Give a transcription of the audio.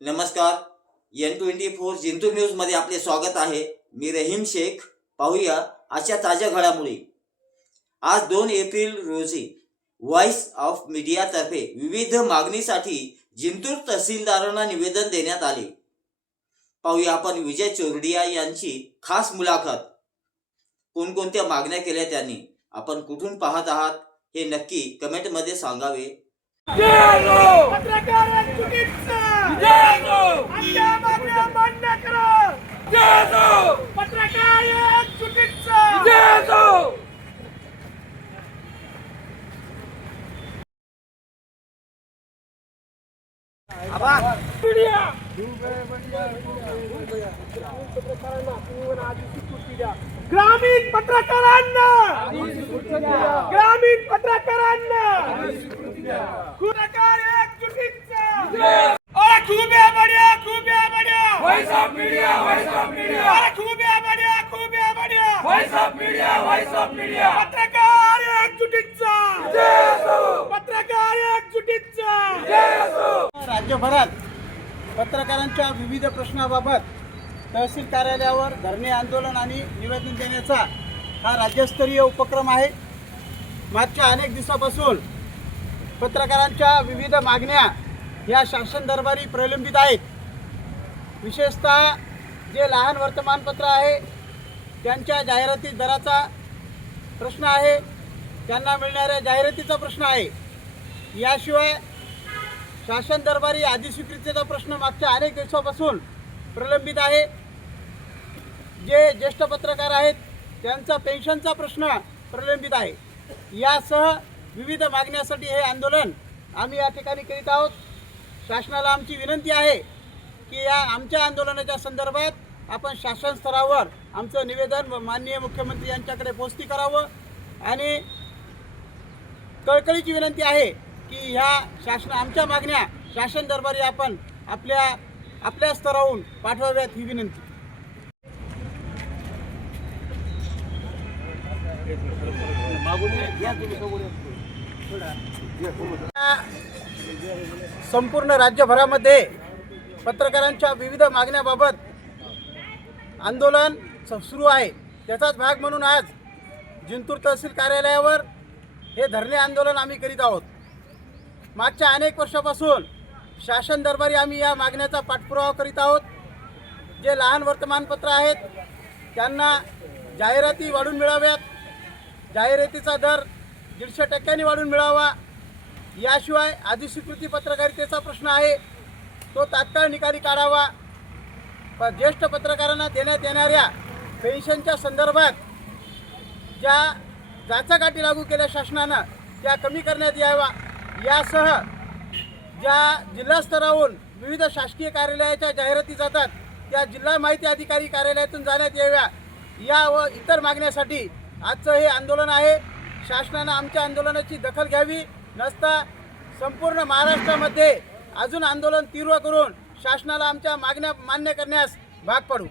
नमस्कार. N24 Jintur news मध्ये आपले स्वागत आहे. मी रहीम शेख. पाहूया आजच्या ताज्या घडामोडी. आज 2 एप्रिल रोजी व्हॉइस ऑफ मीडिया तर्फे विविध मागणीसाठी जिंतूर तहसीलदारांना निवेदन देण्यात आले. पाहूया आपण विजय चोरडिया यांची खास मुलाखत. कोणकोणत्या मागण्या केल्या त्यांनी, आपण कुठून पाहत आहात हे नक्की कमेंट मध्ये सांगावे. पत्रकार चुकीचा आमच्या मागण्या मान्य करा. पत्रकार चुकीचा ग्रामीण पत्रकारांना पत्रकार एक चुकीचा और खूबे बढ़िया वॉइस ऑफ मीडिया और खूबे बढ़िया वॉइस ऑफ मीडिया पत्रकार एक चुकीचा राज्यभरात पत्रकारांच्या विविध प्रश्नाबाबत तहसील कार्यालयावर धरणे आंदोलन आणि निवेदन देण्याचा हा राज्यस्तरीय उपक्रम आहे. मागच्या अनेक दिवसापासून पत्रकारांच्या विविध मागण्या या शासन दरबारी प्रलंबित आहेत. विशेषतः जे लहान वर्तमानपत्र आहे त्यांच्या जाहिराती दराचा प्रश्न आहे, त्यांना मिळणाऱ्या जाहिरातीचा प्रश्न आहे. याशिवाय शासन दरबारी अधिस्वीकृतीचा प्रश्न मागच्या अनेक दिवसापासून प्रलंबित आहे. जे ज्येष्ठ पत्रकार आहेत त्यांचा पेन्शनचा प्रश्न प्रलंबित आहे. यासह विविध मागण्यासाठी हे आंदोलन आम्ही या ठिकाणी करीत आहोत. शासनाला आमची विनंती आहे की या आमच्या आंदोलनाच्या संदर्भात आपण शासन स्तरावर आमचं निवेदन माननीय मुख्यमंत्री यांच्याकडे पोहोचती करावं. आणि कळकळीची विनंती आहे की ह्या आमच्या मागण्या शासन दरबारी आपण आपल्या स्तरावरून पाठवाव्यात ही विनंती. संपूर्ण राज्यभरामध्ये पत्रकारांच्या विविध मागण्याबाबत आंदोलन सुरू आहे. त्याचाच भाग म्हणून आज जिंतूर तहसील कार्यालयावर हे धरणे आंदोलन आम्ही करीत आहोत. मागच्या अनेक वर्षापासून शासन दरबारी आम्ही या मागण्याचा पाठपुरावा करीत आहोत. जे लहान वर्तमानपत्र आहेत त्यांना जाहिराती वाढून मिळाव्यात, जाहिरातीचा दर 150% वाढून मिळावा. याशिवाय अधिस्वीकृती पत्रकारितेचा प्रश्न आहे, तो तात्काळ निकाली काढावा. ज्येष्ठ पत्रकारांना देण्यात येणाऱ्या पेन्शनच्या संदर्भात ज्या जाचागाठी लागू केल्या शासनानं त्या कमी करण्यात यावा. यासह ज्या जिल्हा स्तरावरून विविध शासकीय कार्यालयाच्या जाहिराती जातात त्या जिल्हा माहिती अधिकारी कार्यालयातून जाण्यात याव्या. या व इतर मागण्यासाठी आजचं हे आंदोलन आहे. शासनानं आमच्या आंदोलनाची दखल घ्यावी, नसता संपूर्ण महाराष्ट्रामध्ये अजून आंदोलन तीव्र करून शासनाला आमच्या मागण्या मान्य करण्यास भाग पाडू.